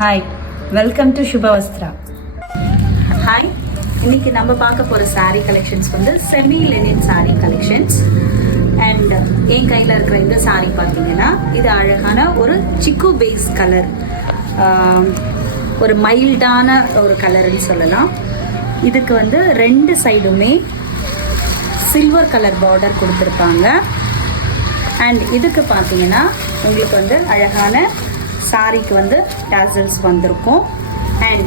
Hi, welcome to Subhavastra. Hi, இன்னைக்கு நம்ம பார்க்க போகிற saree கலெக்ஷன்ஸ் வந்து semi linen saree collections. And என் கையில் இருக்கிற இந்த saree பார்த்தீங்கன்னா இது அழகான ஒரு சிக்கு பேஸ் கலர், ஒரு மைல்டான ஒரு கலர்னு சொல்லலாம். இதுக்கு வந்து ரெண்டு சைடுமே சில்வர் கலர் பார்டர் கொடுத்துருப்பாங்க. அண்ட் இதுக்கு பார்த்தீங்கன்னா உங்களுக்கு வந்து அழகான சாரிக்கு வந்து டாசல்ஸ் வந்திருக்கும். அண்ட்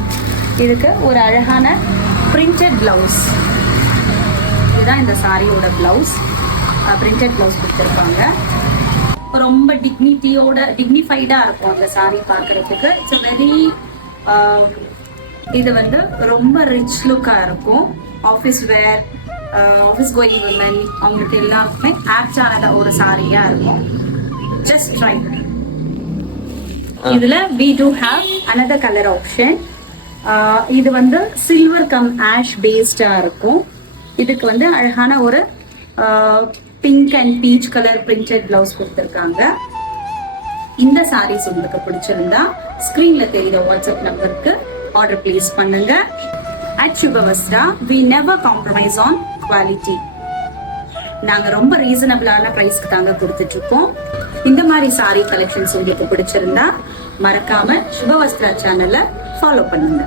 இதுக்கு ஒரு அழகான பிரிண்டட் ப்ளவுஸ், இதுதான் இந்த சாரியோட ப்ளவுஸ். பிரிண்டட் ப்ளவுஸ் கொடுத்துருப்பாங்க. ரொம்ப டிக்னிஃபைடாக இருக்கும் அந்த சாரி பார்க்குறதுக்கு. இட்ஸ் வெரி இது வந்து ரொம்ப ரிச் லுக்காக இருக்கும். Office wear, office going women அவங்களுக்கு எல்லாருக்குமே ஆப்டான ஒரு சாரியாக இருக்கும். Just try. இதுல we do have another color option. இது வந்து சில்வர் கம் ஆஷ் பேஸ்டா இருக்கும். இதுக்கு வந்து அழகான ஒரு pink and peach colour printed blouse கொடுத்துருக்காங்க. இந்த சாரீஸ் உங்களுக்கு பிடிச்சிருந்தா ஸ்கிரீன்ல தெரியுற வாட்ஸ்அப் நம்பருக்கு ஆர்டர் பிளேஸ் பண்ணுங்க. At Shubhavastra, we never compromise on quality. நாங்க ரொம்ப ரீசனபிளான பிரைஸ்க்கு தாங்க கொடுத்துட்டு இருக்கோம். இந்த மாதிரி சாரி கலெக்ஷன்ஸ் உங்களுக்கு பிடிச்சிருந்தா மறக்காம சுபவஸ்திரா சேனலை ஃபாலோ பண்ணுங்க.